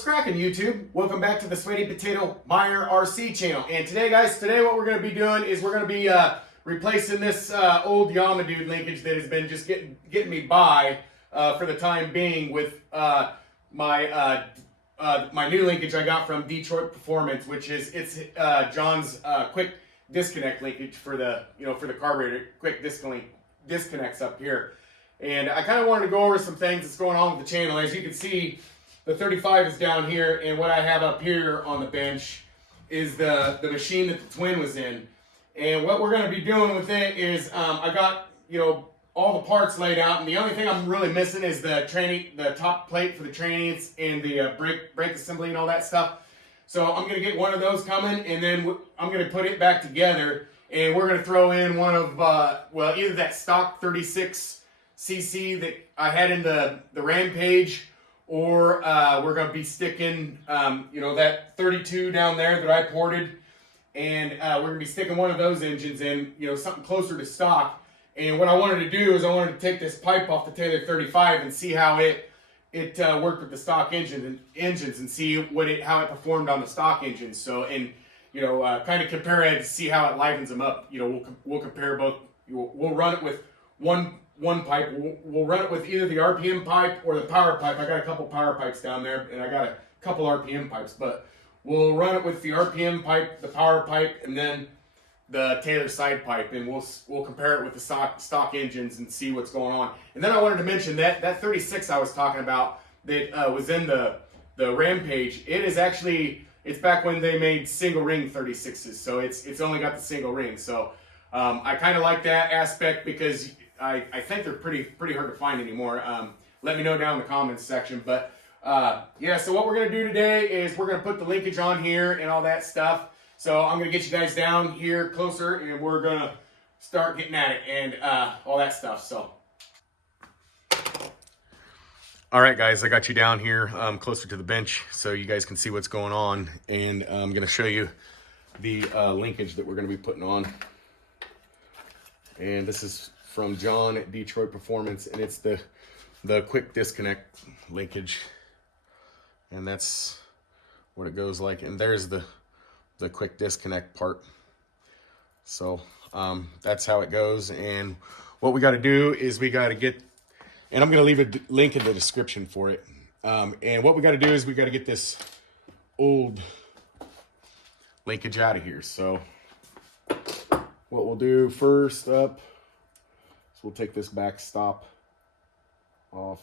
What's cracking, YouTube? Welcome back to the Sweaty Potato Miner RC channel. And today, guys, what we're going to be doing is we're going to be replacing this old Yama dude linkage that has been just getting me by for the time being with my new linkage I got from Detroit Performance, which is John's quick disconnect linkage for the for the carburetor, quick disconnects up here. And I kind of wanted to go over some things that's going on with the channel. As you can see, the 35 is down here, and what I have up here on the bench is the machine that the Twin was in. And what we're going to be doing with it is I got all the parts laid out, and the only thing I'm really missing is the top plate for the trannies and the brake assembly and all that stuff. So I'm going to get one of those coming, and then I'm going to put it back together, and we're going to throw in one of either that stock 36cc that I had in the Rampage, or we're going to be sticking that 32 down there that I ported, and we're going to be sticking one of those engines in, something closer to stock. And what I wanted to do is I wanted to take this pipe off the Taylor 35 and see how it worked with the stock engines and see how it performed on the stock engines. So, and kind of compare it to see how it livens them up. We'll compare both. We'll run it with one pipe. We'll run it with either the RPM pipe or the power pipe. I got a couple power pipes down there, and I got a couple RPM pipes, but we'll run it with the RPM pipe, the power pipe, and then the Taylor side pipe, and we'll compare it with the stock engines and see what's going on. And then I wanted to mention that 36 I was talking about that was in the Rampage. It's back when they made single ring 36s, so it's only got the single ring. So I kind of like that aspect because I think they're pretty hard to find anymore. Let me know down in the comments section. But yeah, so what we're gonna do today is we're gonna put the linkage on here and all that stuff. So I'm gonna get you guys down here closer, and we're gonna start getting at it and all that stuff. So, all right, guys, I got you down here closer to the bench so you guys can see what's going on, and I'm gonna show you the linkage that we're gonna be putting on. And this is from John at Detroit Performance, and it's the quick disconnect linkage, and that's what it goes like. And there's the quick disconnect part. So that's how it goes. And what we got to do is we got to get, and I'm going to leave a link in the description for it. And what we got to do is we got to get this old linkage out of here. So what we'll do first up is we'll take this back stop off.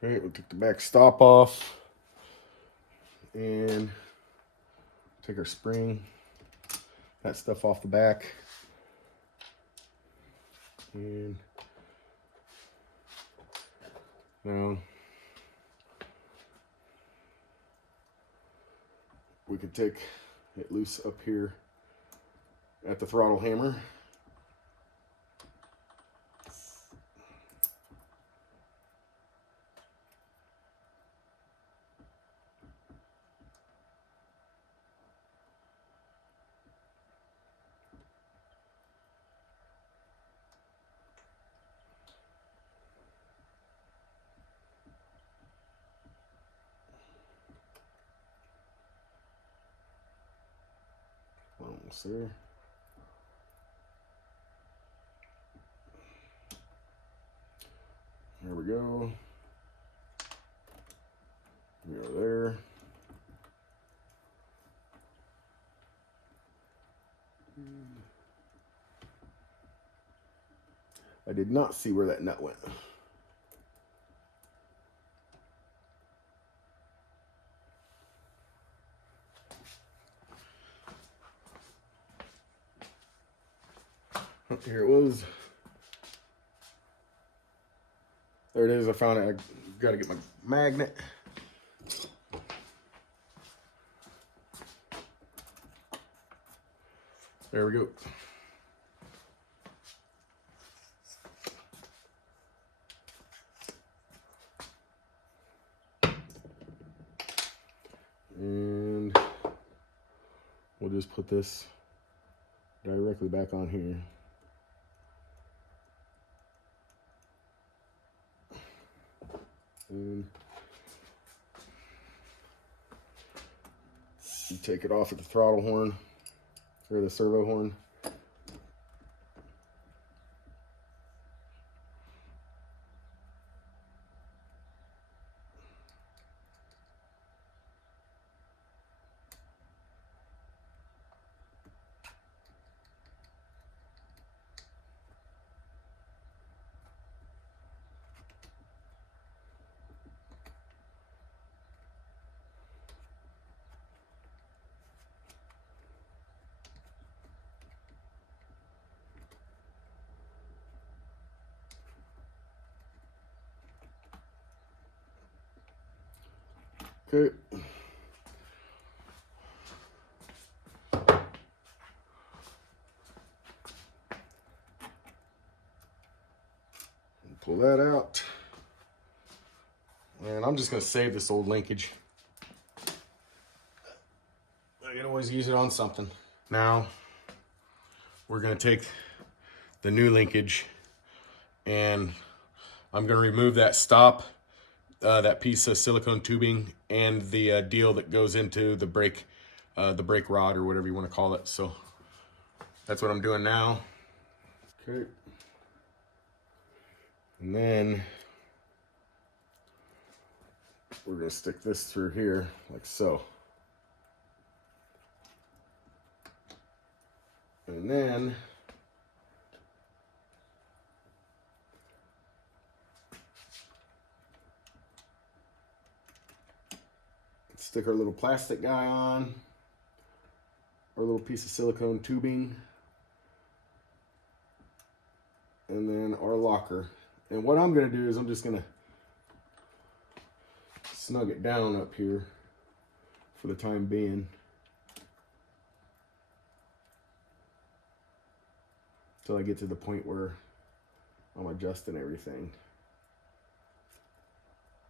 Right, we'll take the back stop off and take our spring, that stuff off the back, and now we can take it loose up here at the throttle hammer. Almost there. There we go. Go there. I did not see where that nut went. Oh, here it was. There it is. I found it. I got to get my magnet. There we go. just put this directly back on here. And you take it off at the throttle horn, or the servo horn. Okay. Pull that out. And I'm just going to save this old linkage. I can always use it on something. Now, we're going to take the new linkage and I'm going to remove that stop, that piece of silicone tubing, and the deal that goes into the brake rod, or whatever you want to call it. So that's what I'm doing now. Okay. And then we're going to stick this through here like so. And then stick our little plastic guy on, our little piece of silicone tubing, and then our locker. And what I'm going to do is I'm just going to snug it down up here for the time being. Until I get to the point where I'm adjusting everything.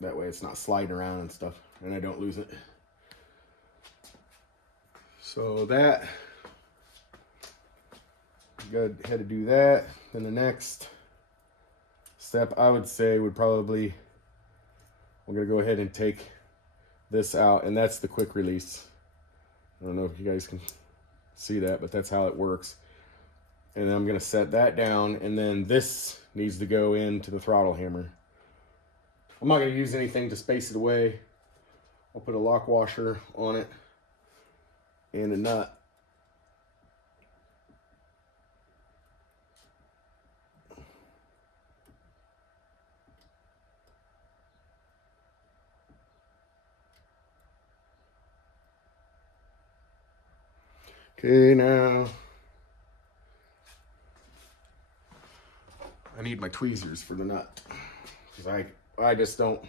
That way it's not sliding around and stuff, and I don't lose it. So that, go ahead and do that. Then the next step I would say would probably, we're gonna go ahead and take this out, and that's the quick release. I don't know if you guys can see that, but that's how it works. And then I'm gonna set that down, and then this needs to go into the throttle hammer. I'm not going to use anything to space it away. I'll put a lock washer on it and a nut. Okay, now I need my tweezers for the nut, because I just don't,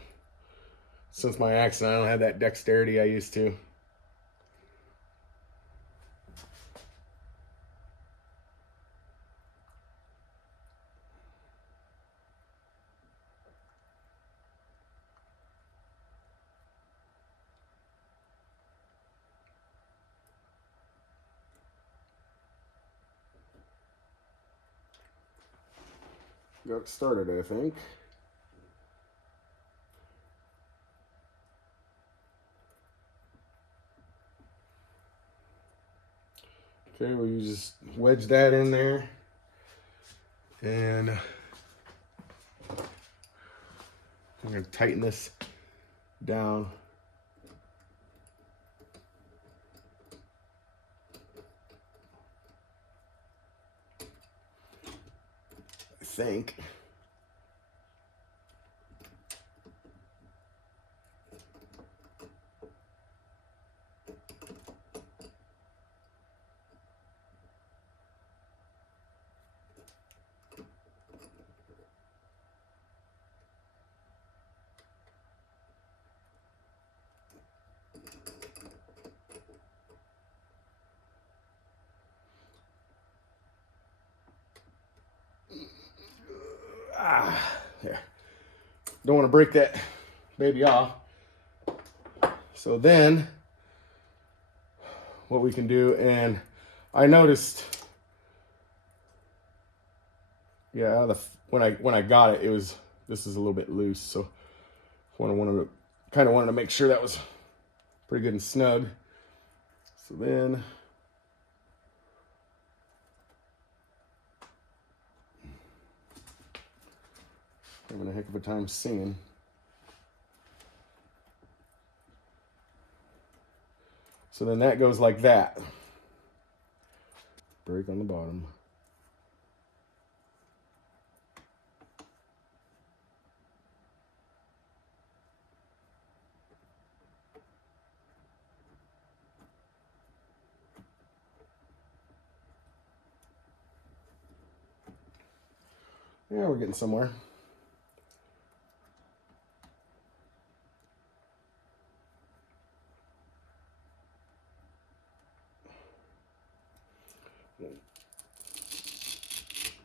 since my accident, I don't have that dexterity I used to. Got started, I think. Okay, well, you just wedge that in there, and I'm going to tighten this down. I think. There. Don't want to break that baby off. So then what we can do. And I noticed, yeah, when I got it, this is a little bit loose. So kind of wanted to make sure that was pretty good and snug. So then having a heck of a time singing. So then that goes like that. Break on the bottom. Yeah, we're getting somewhere.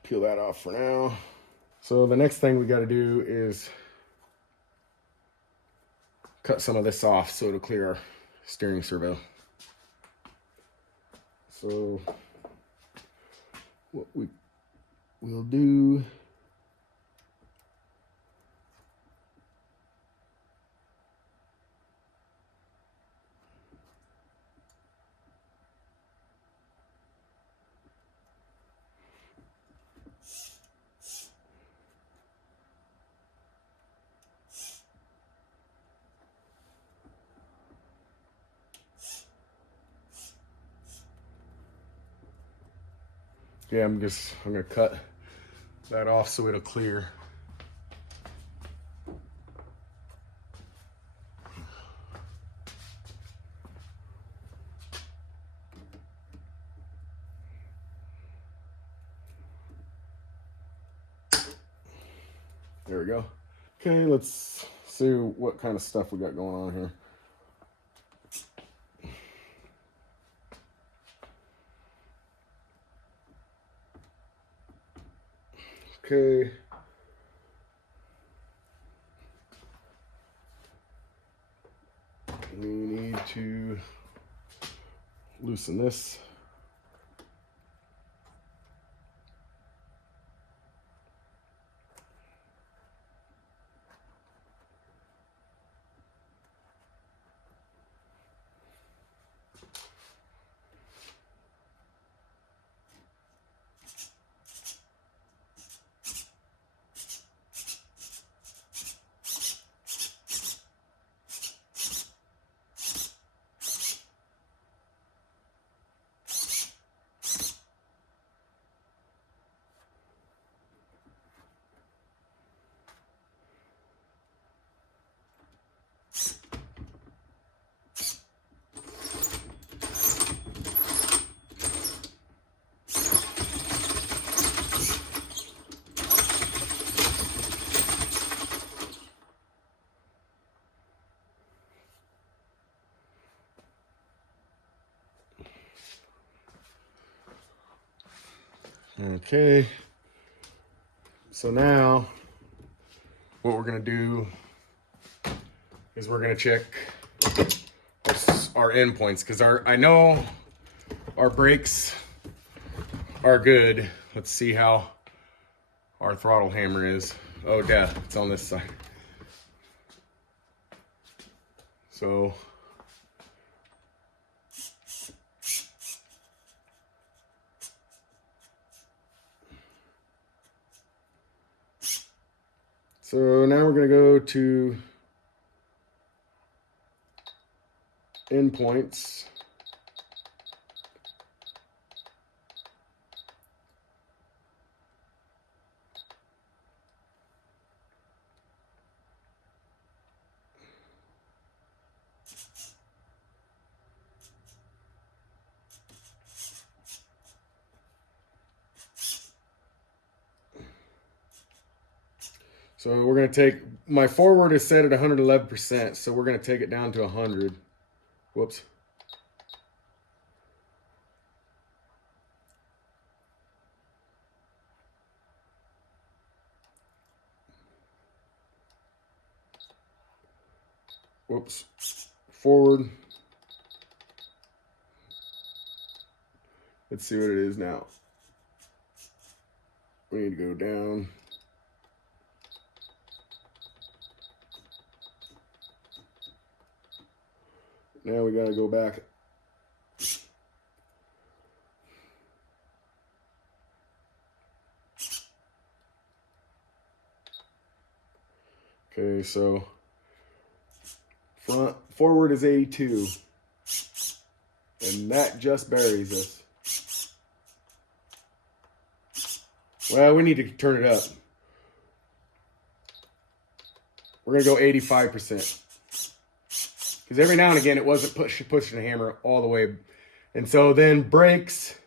Peel that off for now. So the next thing we got to do is cut some of this off so it'll clear our steering servo. So what we'll do, yeah, I'm gonna cut that off so it'll clear. There we go. Okay, let's see what kind of stuff we got going on here. Okay. We need to loosen this. Okay. So now what we're gonna do is we're gonna check our endpoints because I know our brakes are good. Let's see how our throttle hammer is. Oh, yeah, it's on this side. So now we're gonna go to endpoints. So we're gonna take, my forward is set at 111%, so we're gonna take it down to 100. Whoops. Whoops. Forward. Let's see what it is now. We need to go down. Now we gotta go back. Okay, so forward is 82. And that just buries us. Well, we need to turn it up. We're gonna go 85%. Because every now and again it wasn't pushing the hammer all the way. And so then brakes.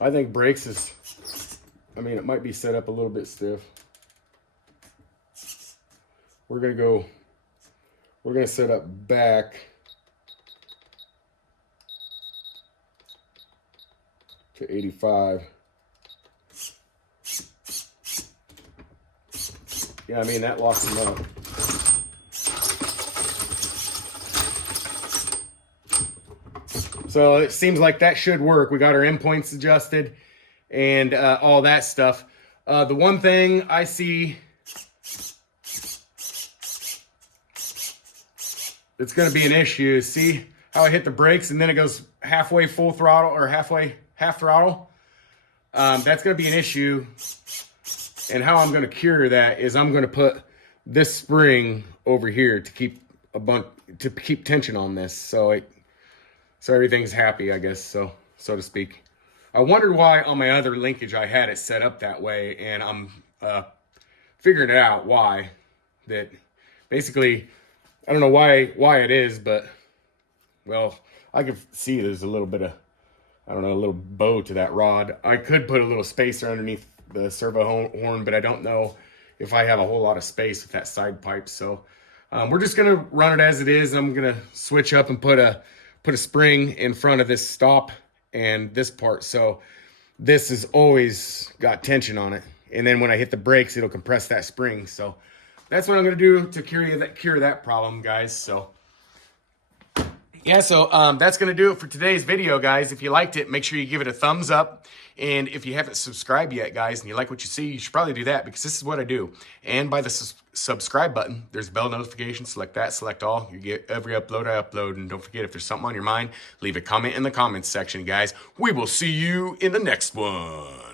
I think brakes is, I mean, it might be set up a little bit stiff. We're gonna set up back to 85. Yeah, I mean, that locks them up. So it seems like that should work. We got our endpoints adjusted and all that stuff. The one thing I see it's going to be an issue is see how I hit the brakes and then it goes halfway full throttle or half throttle. That's going to be an issue. And how I'm going to cure that is I'm going to put this spring over here to keep tension on this. So everything's happy, I guess, so to speak. I wondered why on my other linkage I had it set up that way, and I'm figuring it out why. That basically, I don't know why it is, but, well, I can see there's a little bit of, I don't know, a little bow to that rod. I could put a little spacer underneath the servo horn, but I don't know if I have a whole lot of space with that side pipe. So we're just going to run it as it is. I'm going to switch up and put a spring in front of this stop and this part. So this has always got tension on it. And then when I hit the brakes, it'll compress that spring. So that's what I'm going to do to cure that problem, guys. So yeah, so that's going to do it for today's video, guys. If you liked it, make sure you give it a thumbs up. And if you haven't subscribed yet, guys, and you like what you see, you should probably do that because this is what I do. And by the subscribe button, there's bell notification. Select that, select all. You get every upload I upload. And don't forget, if there's something on your mind, leave a comment in the comments section, guys. We will see you in the next one.